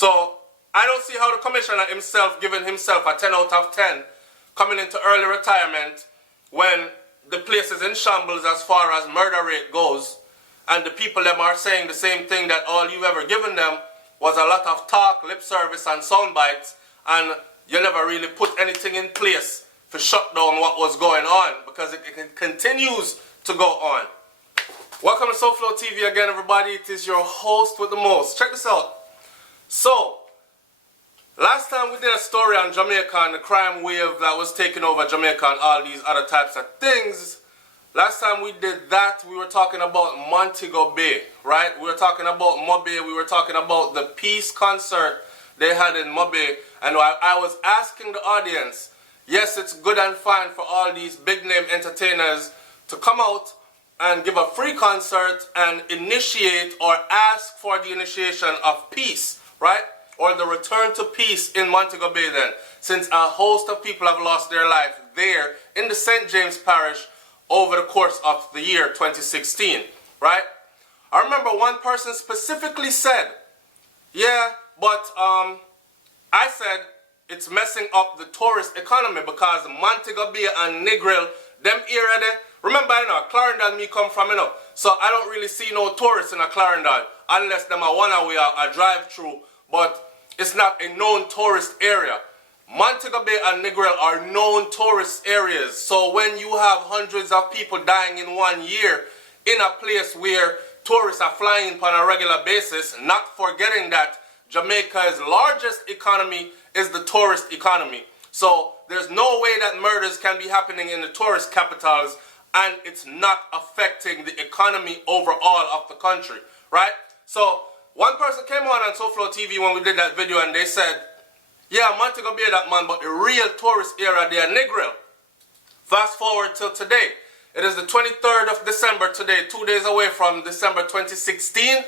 So I don't see how the commissioner himself giving himself a 10 out of 10 coming into early retirement when the place is in shambles as far as murder rate goes, and the people them are saying the same thing, that all you've ever given them was a lot of talk, lip service and sound bites, and you never really put anything in place to shut down what was going on, because it continues to go on. Welcome to Souflotv again, everybody. It is your host with the most. Check this out. So, last time we did a story on Jamaica and the crime wave that was taking over Jamaica and all these other types of things. Last time we did that, we were talking about Montego Bay, right? We were talking about Mobe. We were talking about the peace concert they had in Mobe. And I was asking the audience, yes, it's good and fine for all these big name entertainers to come out and give a free concert and initiate or ask for the initiation of peace, right? Or the return to peace in Montego Bay then, since a host of people have lost their life there in the St. James Parish over the course of the year 2016, right? I remember one person specifically said, yeah, but I said it's messing up the tourist economy because Montego Bay and Negril, them area there, remember, you know, Clarendon me come from, you know, so I don't really see no tourists in a Clarendon unless them are one away a drive-through, but it's not a known tourist area. Montego Bay and Negril are known tourist areas, so when you have hundreds of people dying in 1 year in a place where tourists are flying on a regular basis, not forgetting that Jamaica's largest economy is the tourist economy. So there's no way that murders can be happening in the tourist capitals and it's not affecting the economy overall of the country, right? So one person came on Souflotv when we did that video and they said, yeah, Montego Bay that man, but the real tourist area there, Negril. Fast forward till today. It is the 23rd of December today, 2 days away from December 2016.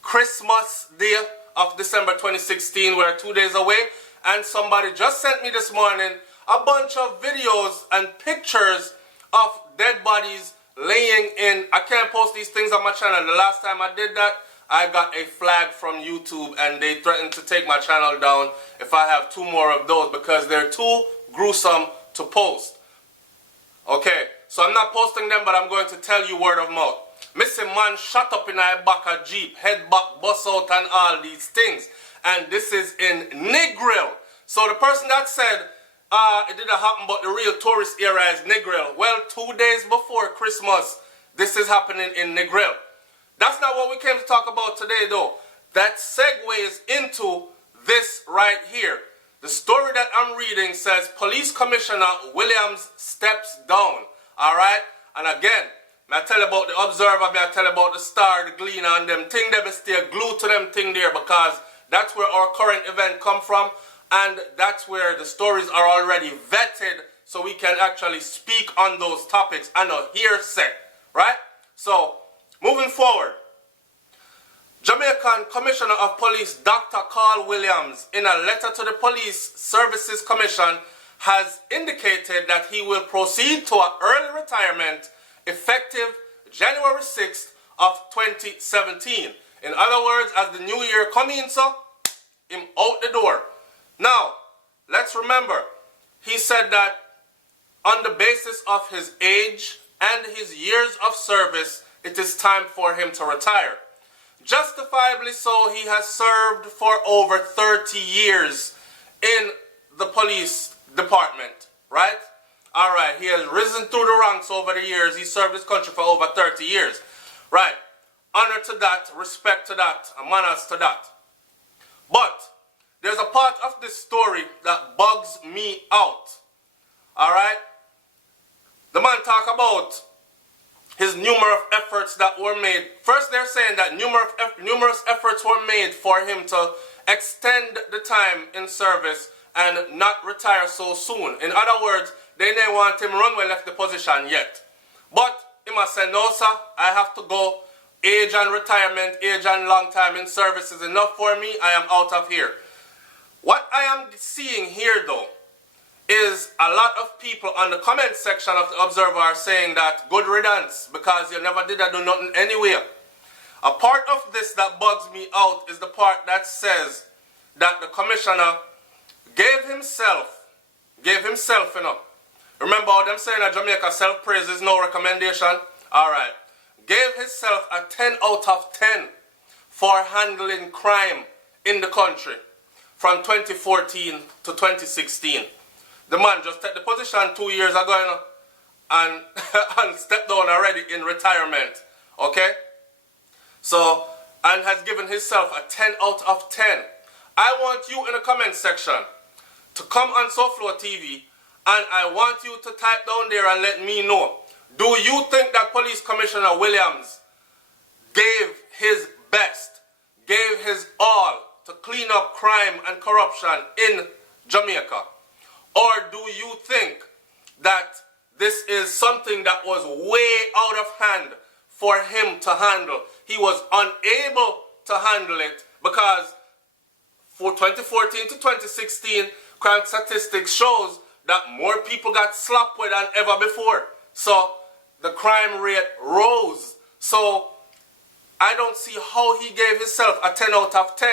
Christmas Day of December 2016, we're 2 days away. And somebody just sent me this morning a bunch of videos and pictures of dead bodies laying in. I can't post these things on my channel. The last time I did that, I got a flag from YouTube and they threatened to take my channel down if I have 2 more of those because they're too gruesome to post. Okay, so I'm not posting them, but I'm going to tell you word of mouth. Missing man shot up in a back of Jeep, head back, bust out and all these things. And this is in Negril. So the person that said, it didn't happen, but the real tourist area is Negril. Well, 2 days before Christmas, this is happening in Negril. That's not what we came to talk about today, though. That segues into this right here. The story that I'm reading says Police Commissioner Williams steps down. All right? And again, I tell you about the Observer, I tell you about the Star, the Gleaner, and them thing. They stay glued to them thing there because that's where our current event come from. And that's where the stories are already vetted so we can actually speak on those topics and a hearsay. Right? So, moving forward, Jamaican Commissioner of Police Dr. Carl Williams, in a letter to the Police Services Commission, has indicated that he will proceed to an early retirement effective January 6th of 2017. In other words, as the new year comes in, so him out the door. Now, let's remember, he said that on the basis of his age and his years of service, it is time for him to retire. Justifiably so, he has served for over 30 years in the police department, right? All right, he has risen through the ranks over the years. He served his country for over 30 years. Right, honor to that, respect to that, and manners to that. But there's a part of this story that bugs me out. All right? The man talk about his numerous efforts that were made. First, they're saying that numerous efforts were made for him to extend the time in service and not retire so soon. In other words, they didn't want him run well left the position yet. But he must say, no sir, I have to go. Age and retirement, age and long time in service is enough for me. I am out of here. What I am seeing here though is a lot of people on the comment section of the Observer are saying that good riddance because you never did do nothing anyway. A part of this that bugs me out is the part that says that the commissioner gave himself, you know. Remember how them saying that Jamaica self-praise is no recommendation? Alright. Gave himself a 10 out of 10 for handling crime in the country from 2014 to 2016. The man just took the position 2 years ago, you know, and, and stepped down already in retirement. Okay? So, and has given himself a 10 out of 10. I want you in the comment section to come on Souflotv, and I want you to type down there and let me know. Do you think that Police Commissioner Williams gave his best, gave his all to clean up crime and corruption in Jamaica? Or do you think that this is something that was way out of hand for him to handle? He was unable to handle it because for 2014 to 2016, crime statistics shows that more people got slapped with than ever before. So the crime rate rose. So I don't see how he gave himself a 10 out of 10.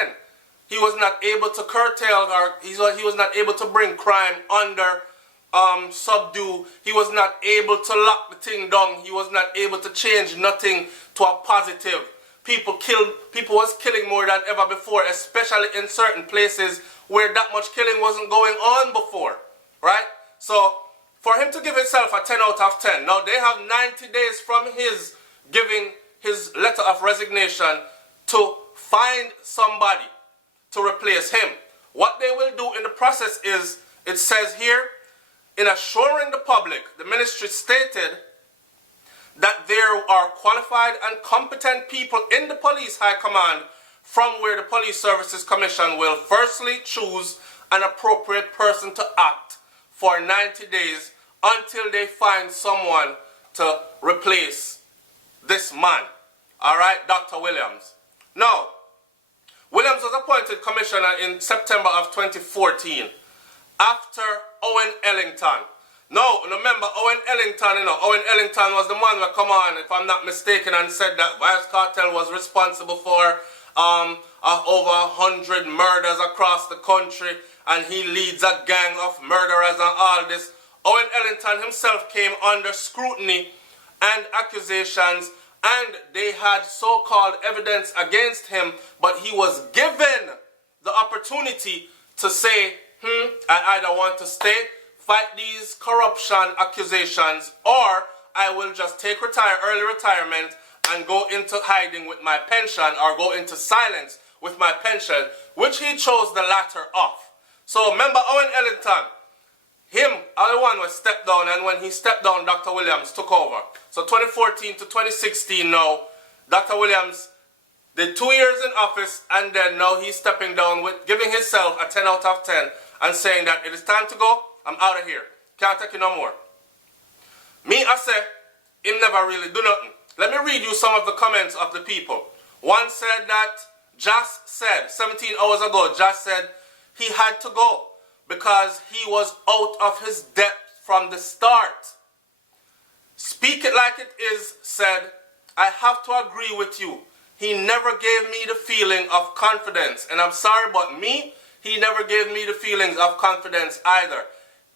He was not able to curtail, or he was not able to bring crime under subdue. He was not able to lock the thing down. He was not able to change nothing to a positive. People was killing more than ever before, especially in certain places where that much killing wasn't going on before, right? So for him to give himself a 10 out of 10, now they have 90 days from his giving his letter of resignation to find somebody to replace him. What they will do in the process is, it says here, in assuring the public, the ministry stated that there are qualified and competent people in the police high command from where the Police Services Commission will firstly choose an appropriate person to act for 90 days until they find someone to replace this man. Alright, Dr. Williams. Now, Williams was appointed commissioner in September of 2014 after Owen Ellington. Now, remember Owen Ellington, you know, Owen Ellington was the man that come on, if I'm not mistaken, and said that Vybz Kartel was responsible for over 100 murders across the country, and he leads a gang of murderers and all this. Owen Ellington himself came under scrutiny and accusations, and they had so-called evidence against him, but he was given the opportunity to say, I either want to stay, fight these corruption accusations, or I will just take early retirement and go into hiding with my pension, or go into silence with my pension, which he chose the latter of. So remember Owen Ellington, him, the one was stepped down, and when he stepped down, Dr. Williams took over. So 2014 to 2016 now, Dr. Williams did 2 years in office, and then now he's stepping down with giving himself a 10 out of 10 and saying that it is time to go, I'm out of here. Can't take it no more. Me, I say, him never really do nothing. Let me read you some of the comments of the people. One said that Jas said, 17 hours ago, Jas said he had to go because he was out of his depth from the start. Speak It Like It Is said, I have to agree with you. He never gave me the feeling of confidence. And I'm sorry, but me, he never gave me the feelings of confidence either.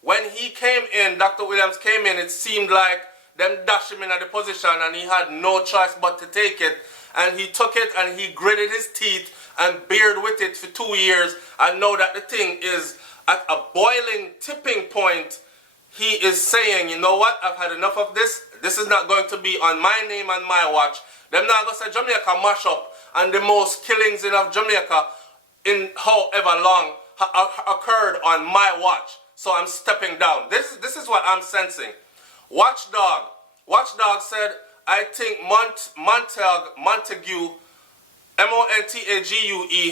When he came in, Dr. Williams came in, it seemed like them dashed him in at the position and he had no choice but to take it. And he took it and he gritted his teeth and bared with it for 2 years. And now that the thing is at a boiling tipping point, he is saying, you know what, I've had enough of this. This is not going to be on my name and my watch. Them not going to say Jamaica mash up and the most killings in of Jamaica in however long occurred on my watch. So I'm stepping down. This is what I'm sensing. Watchdog said, I think Montague, Montague,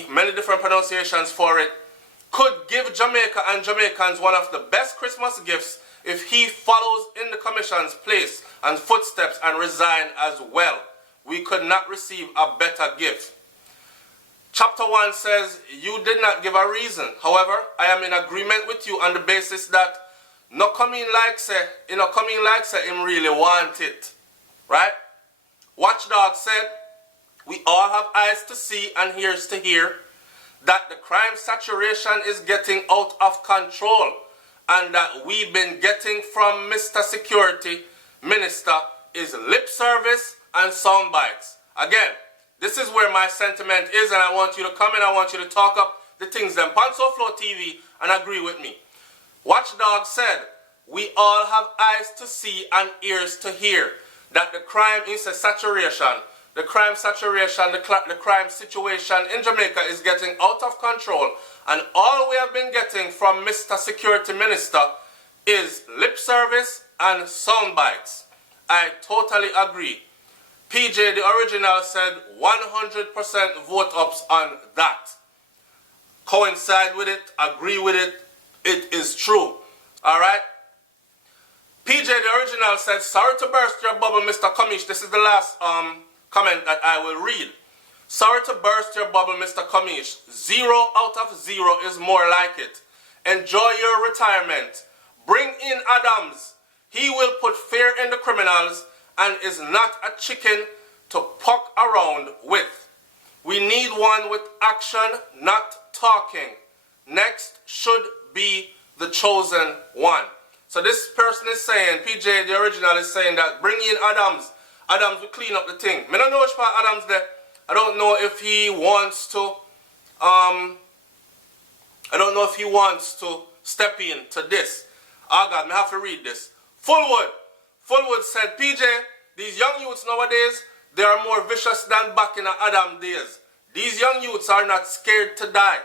many different pronunciations for it, could give Jamaica and Jamaicans one of the best Christmas gifts if he follows in the commission's place and footsteps and resign as well. We could not receive a better gift. Chapter 1 says, you did not give a reason. However, I am in agreement with you on the basis that no coming like say him really want it. Right? Watchdog said, we all have eyes to see and ears to hear. that the crime saturation is getting out of control, and that we've been getting from Mr. Security Minister is lip service and sound bites. Again, this is where my sentiment is, and I want you to come in, I want you to talk up the things them on Souflotv and agree with me. Watchdog said, we all have eyes to see and ears to hear that the crime is a saturation. The crime saturation, the crime situation in Jamaica is getting out of control, and all we have been getting from Mr. Security Minister is lip service and sound bites. I totally agree. PJ, the original, said 100% vote ups on that. Coincide with it, agree with it, it is true. Alright? PJ, the original, said, sorry to burst your bubble, Mr. Commish. This is the last comment that I will read. Sorry to burst your bubble, Mr. Commish. 0 out of 0 is more like it. Enjoy your retirement. Bring in Adams. He will put fear in the criminals and is not a chicken to poke around with. We need one with action, not talking. Next should be the chosen one. So this person is saying, PJ, the original, is saying that bring in Adams. Adams will clean up the thing. I don't know which part Adams there. I don't know if he wants to, I don't know if he wants to step in to this. Oh God, I have to read this. Fullwood said, PJ, these young youths nowadays, they are more vicious than back in the Adam days. These young youths are not scared to die.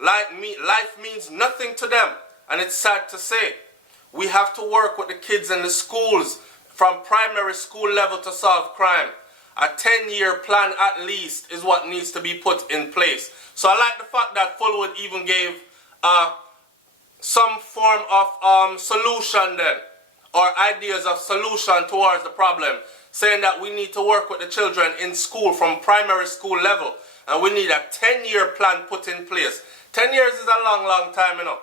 Like me, life means nothing to them, and it's sad to say. We have to work with the kids in the schools from primary school level to solve crime. A 10-year plan at least is what needs to be put in place. So I like the fact that Fullwood even gave some form of solution then, or ideas of solution towards the problem, saying that we need to work with the children in school from primary school level, and we need a 10-year plan put in place. 10 years is a long, long time, you know,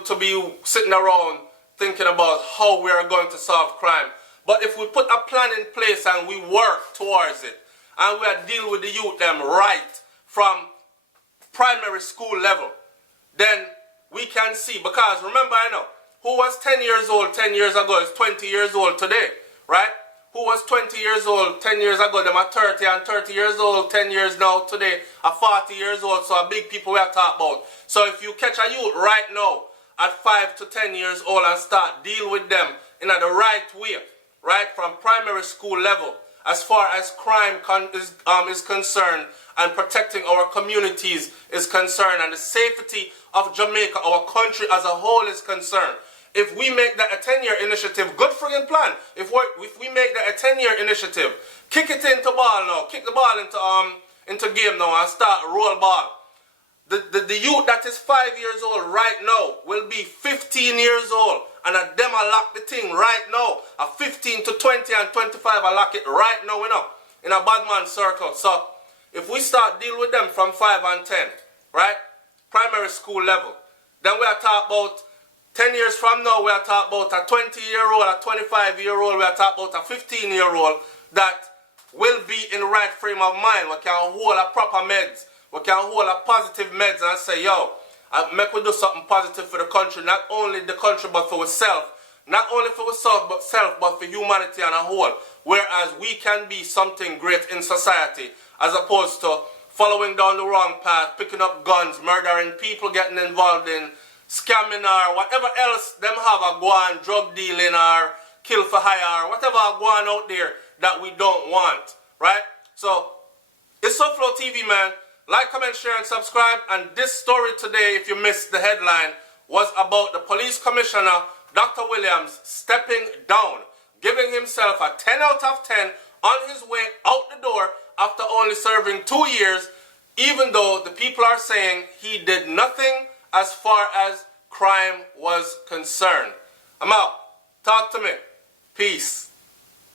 to be sitting around thinking about how we are going to solve crime. But if we put a plan in place and we work towards it, and we deal with the youth them right from primary school level, then we can see. Because remember, I know, who was 10 years old 10 years ago is 20 years old today, right? Who was 20 years old 10 years ago, them are 30, and 30 years old 10 years now today are 40 years old. So a big people we are talking about. So if you catch a youth right now at 5 to 10 years old and start deal with them in the right way, right, from primary school level, as far as crime is concerned, and protecting our communities is concerned, and the safety of Jamaica, our country as a whole, is concerned. If we make that a 10-year initiative, good friggin' plan. If we make that a 10-year initiative, kick it into ball now, kick the ball into game now and start roll ball. The youth that is 5 years old right now will be 15 years old, and a them a lock the thing right now. A 15 to 20 and 25 a lock it right now, you know, in a bad man circle. So if we start deal with them from 5 and 10, right, primary school level, then we are talking about 10 years from now, we are talking about a 20-year-old, a 25-year-old, we are talking about a 15-year-old that will be in the right frame of mind. We can hold a proper meds. We can hold a positive meds and say, yo, make we do something positive for the country, not only the country but for ourselves. Not only for ourselves but for humanity as a whole. Whereas we can be something great in society as opposed to following down the wrong path, picking up guns, murdering people, getting involved in scamming or whatever else them have a go on, drug dealing or kill for hire or whatever go on out there that we don't want, right? So, it's Souflotv, man. Like, comment, share, and subscribe. And this story today, if you missed the headline, was about the police commissioner, Dr. Williams, stepping down, giving himself a 10 out of 10 on his way out the door after only serving 2 years, even though the people are saying he did nothing as far as crime was concerned. I'm out. Talk to me. Peace.